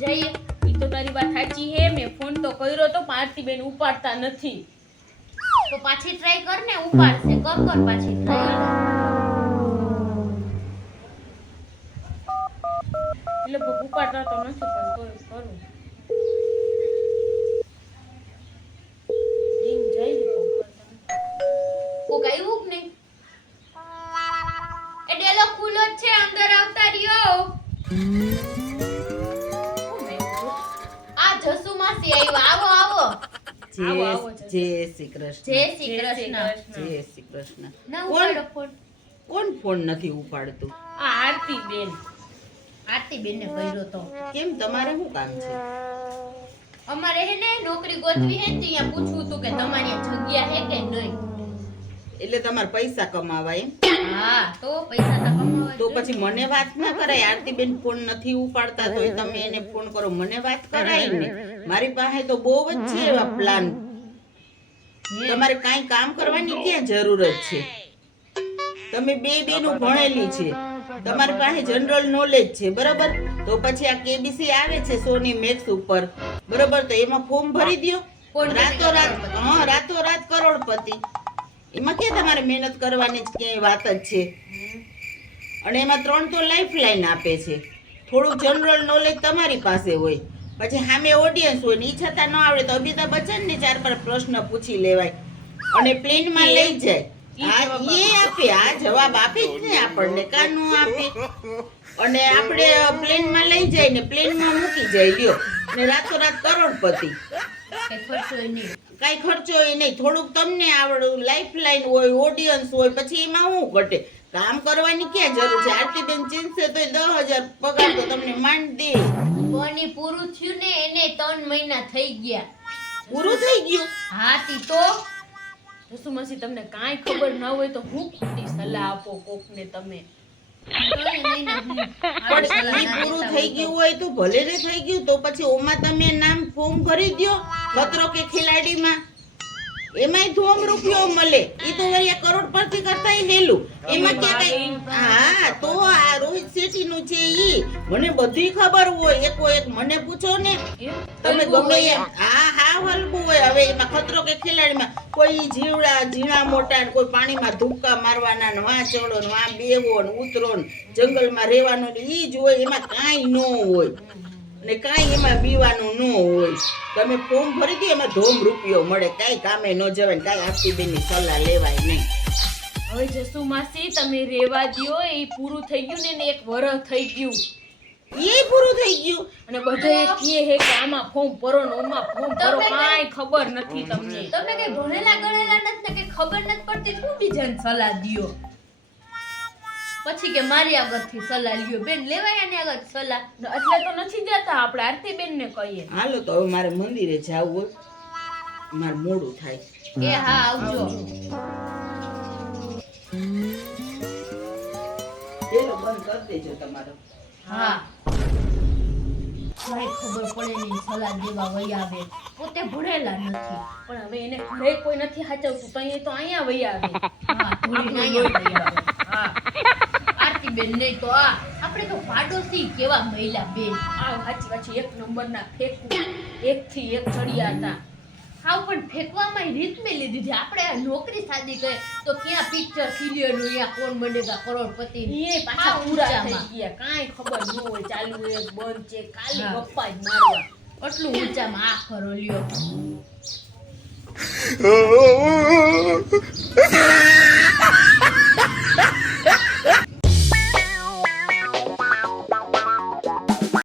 જઈએ. ઈ તો તારી વાત સાચી હે. મેં ફોન તો કર્યો તો આરતીબેન ઉપાડતા નથી. તો પાછી ટ્રાય કર ને, ઉપાડશે. કર પાછી ટ્રાય. એટલે બહુ ઉપાડતા તો નથી પણ તોય કરું. રિંગ જાય છે પણ ઉપાડતા નથી. કોક આવ્યું કે નહીં? એ ડેલો ખુલ્લો જ છે, અંદર આવતા રહ્યો. આ જસુ માસી આવ્યા. આવો આવો. જય શ્રી કૃષ્ણ. જય શ્રી કૃષ્ણ. જય શ્રી કૃષ્ણ. ના ઉપાડો ફોન. કોણ ફોન નથી ઉપાડતું? આ આરતીબેન. આરતીબેન ને ભર્યો તો. કેમ, તમારે શું કામ છે? અમારે હે ને નોકરી ગોતવી હે ને, ત્યાં પૂછવું હતું કે તમારી આ જગ્યા હે કે નહીં. એટલે તમારે પૈસા કમાવા એમ? હા, તો પૈસા તો કમાવા તો પછી મને વાત ના કરાય. આરતીબેન ફોન નથી ઉપાડતા તોય તમે એને ફોન કરો, મને વાત કરાય ને. મારી પાસે તો બહુ જ છે એવા પ્લાન. તમારે કાંઈ કામ કરવાની ક્યાં જરૂર જ છે? તમે બેનું ભણેલી છે, તમારી પાસે જનરલ નોલેજ છે, બરાબર? તો પછી આ કેબીસી આવે છે સોની મેક્સ ઉપર, બરાબર? તો એમાં ફોર્મ ભરી દ્યો. રાતોરાત કરોડપતિ. એમાં ક્યાં તમારે મહેનત કરવાની જ ક્યાંય વાત જ છે? અને એમાં 3 તો લાઈફ લાઈન આપે છે. થોડુંક જનરલ નોલેજ તમારી પાસે હોય, પછી સામે ઓડિયન્સ હોય ને ઈ છતાં ન આવડે તો અમિતાભ બચ્ચન ને 4-5 પ્રશ્ન પૂછી લેવાય અને પ્લેનમાં લઈ જાય. એ આપે, આ જવાબ આપે જ ને આપણને, કાનું આપે. અને આપણે પ્લેનમાં લઈ જાય ને પ્લેનમાં મૂકી જાય, લ્યો. ને રાતોરાત કરોડપતિ. કાંઈ ખર્ચો નહીં. થોડુંક તમને આવડું લાઈફ લાઈન હોય, ઓડિયન્સ હોય, પછી એમાં શું ઘટે? કામ કરવાની ક્યાં જરૂર છે? આરતીબેન ચીનશે તો 10,000 પગાર તો તમને માંડ દે. કોની પૂરું થયું ને એને 3 મહિના થઈ ગયા. પૂરું થઈ ગયું? હાથી તો જસુ માસી તમને કાંઈ ખબર ન હોય તો હું ખોટી સલાહ આપો કોકને તમે. પણ ઈ પૂરું થઈ ગયું હોય તો ભલે ને થઈ ગયું, તો પછી ઓમાં તમે નામ ફોર્મ ભરી દ્યો ખતરો કે ખિલાડીમાં. એમાંય ધોમ રૂપિયો મળે. ઈ તો વળી આ કરોડપતિ કરતાય હેલું. એમાં ક્યાં કઈ? હા, તો આ રોહિત શેટ્ટી નું છે ઈ મને બધી ખબર હોય. એક મને પૂછો ને તમે ગમે એમ. હા હલવું હોય. હવે એમાં ખતરો કે ખિલાડીમાં કોઈ જીવડા ઝીણા મોટા ને કોઈ પાણીમાં ધુક્કા મારવાના ને વાં ચડો ને વાં બેવો ને ઉતરો ને જંગલમાં રહેવાનું ને ઈ જ હોય. એમાં કાંઈ ન હોય ને કાંઈ એમાં બીવાનું ન હોય. તમે ફોર્મ ભરી દો, એમાં ધોમ રૂપિયો મળે. કાંઈ કામે ન જવાય, કાંઈ આરતીબેનની સલાહ લેવાય નહીં. હવે જસુ માસી તમે રેવા દ્યો. એ પૂરું થઈ ગયું ને 1 વર્ષ થઈ ગયું. એ પૂરું થઈ ગયું અને બધાએ કહે હે કે આમાં ફોર્મ ભરો ને ઓમાં ફોર્મ ભરો. કાંઈ ખબર નથી તમને. તમને કઈ ભણેલા ગણેલા નથી ને કઈ ખબર નથી પડતી, શું બીજાને સલાહ દ્યો? પછી કે મારી આગળથી સલાહ લ્યો. બેન લેવાય આની આગળ સલાહ? એટલે તો નથી જતા આપણે આરતીબેન ને કહીએ. હાલો તો હવે મારે મંદિરે જવું હોય, મારે મોડું થાય. કે હા આવજો. પેલો બંધ કરી દેજો તમારો. હા, કઈ ખબર પડે નહીં, સલાહ દેવા વઈ આવે. પોતે ભણેલા નથી. પણ હવે એને ઘરે કોઈ નથી સાચવતું તો એ તો અહીંયા વહી આવે. હા, ધોળીને અહીંયા વઈ આવે. હા, આરતીબેન નહીં તો આપણે તો પાડોશી કેવા મહિલા બેન. સાચી વાત છે. 1 નંબરના ફેંકવું, 1 થી 1 ચડિયા હતા. હાવ પણ ફેંકવામાં રીત મેલી દીધી. આપણે આ નોકરી સાદી કરે તો ક્યાં પિક્ચર સિરિયલ નું યા કોણ બનેગા કરોડપતિ એ પાછા પૂરા થઈ ગયા. કાંઈ ખબર ન હોય ચાલુ એક બંધ છે, ખાલી ગપ્પા જ મારવા. એટલું ઊંચામાં આ ખરો લ્યો.